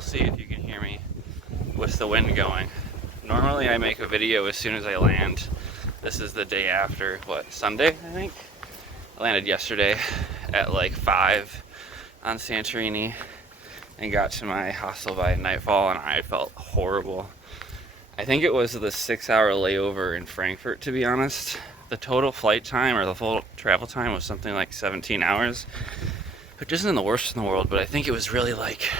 We'll see if you can hear me with the wind going. Normally I make a video as soon as I land. This is the day after, what, Sunday, I think? I landed yesterday at like 5 on Santorini and got to my hostel by nightfall, and I felt horrible. I think it was the 6-hour layover in Frankfurt, to be honest. The total flight time, or the full travel time, was something like 17 hours, which isn't the worst in the world, but I think it was really like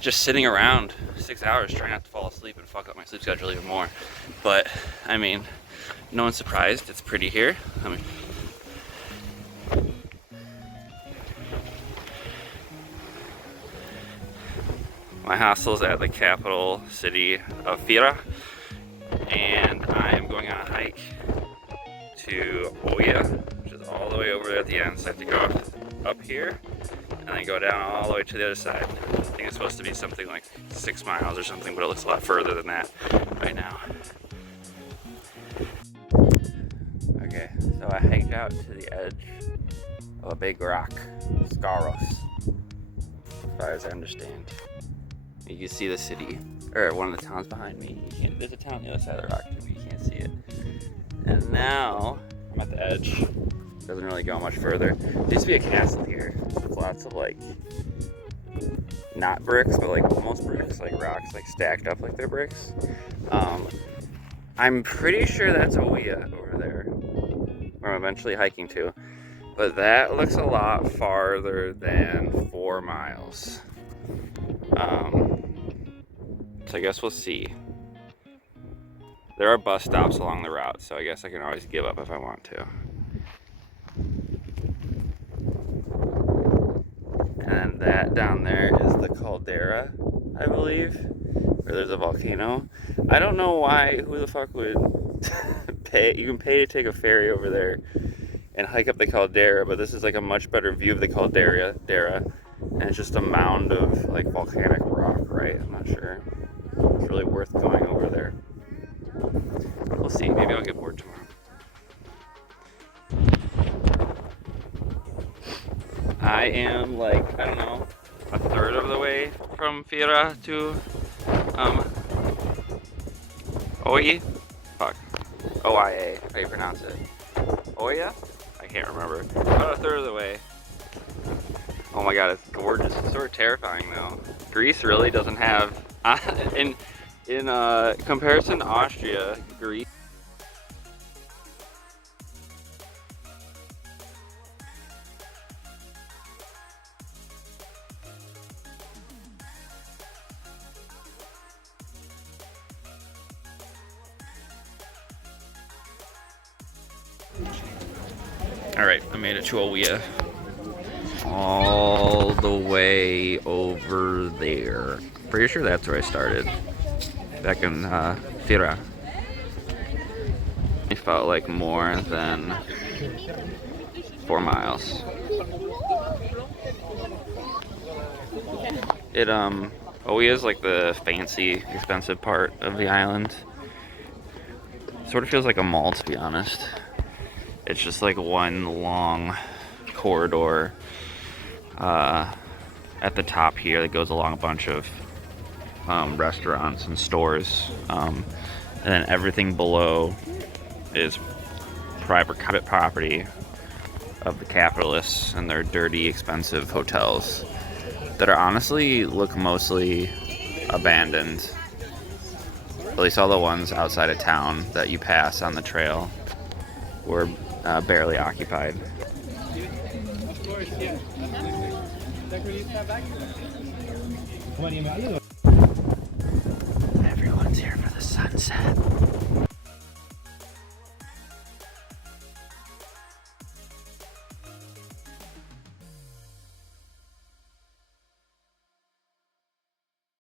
just sitting around 6 hours trying not to fall asleep and fuck up my sleep schedule even more. But I mean, no one's surprised. It's pretty here. I mean, my hostel's at the capital city of Fira, and I am going on a hike to Oia, which is all the way over there at the end. So I have to go up here and then go down all the way to the other side. I think it's supposed to be something like 6 miles or something, but it looks a lot further than that right now. Okay, so I hiked out to the edge of a big rock, Skaros, as far as I understand. You can see the city, or one of the towns behind me. There's a town on the other side of the rock too, but you can't see it. And now I'm at the edge. Doesn't really go much further. There used to be a castle here with lots of like, not bricks, but like almost bricks, like rocks, like stacked up like they're bricks. I'm pretty sure that's Oia over there, where I'm eventually hiking to. But that looks a lot farther than 4 miles. So I guess we'll see. There are bus stops along the route, so I guess I can always give up if I want to. And that down there is the caldera, I believe, where there's a volcano. I don't know why, who the fuck would pay. You can pay to take a ferry over there and hike up the caldera, but this is like a much better view of the caldera, and it's just a mound of like volcanic rock, right? I'm not sure. It's really worth going over there. We'll see. Maybe I'll get bored tomorrow. I am like, I don't know, a third of the way from Fira to Oia. Fuck. O-I-A. How do you pronounce it? Oia? I can't remember. About a third of the way. Oh my god, it's gorgeous. It's sort of terrifying though. Greece really doesn't have, in comparison to Austria, Greece. Alright, I made it to Oia. All the way over there. Pretty sure that's where I started. Back in Fira. It felt like more than 4 miles. Oia is like the fancy, expensive part of the island. Sort of feels like a mall, to be honest. It's just like one long corridor at the top here that goes along a bunch of restaurants and stores, and then everything below is private property of the capitalists and their dirty, expensive hotels that are honestly look mostly abandoned. At least all the ones outside of town that you pass on the trail were barely occupied. Everyone's here for the sunset.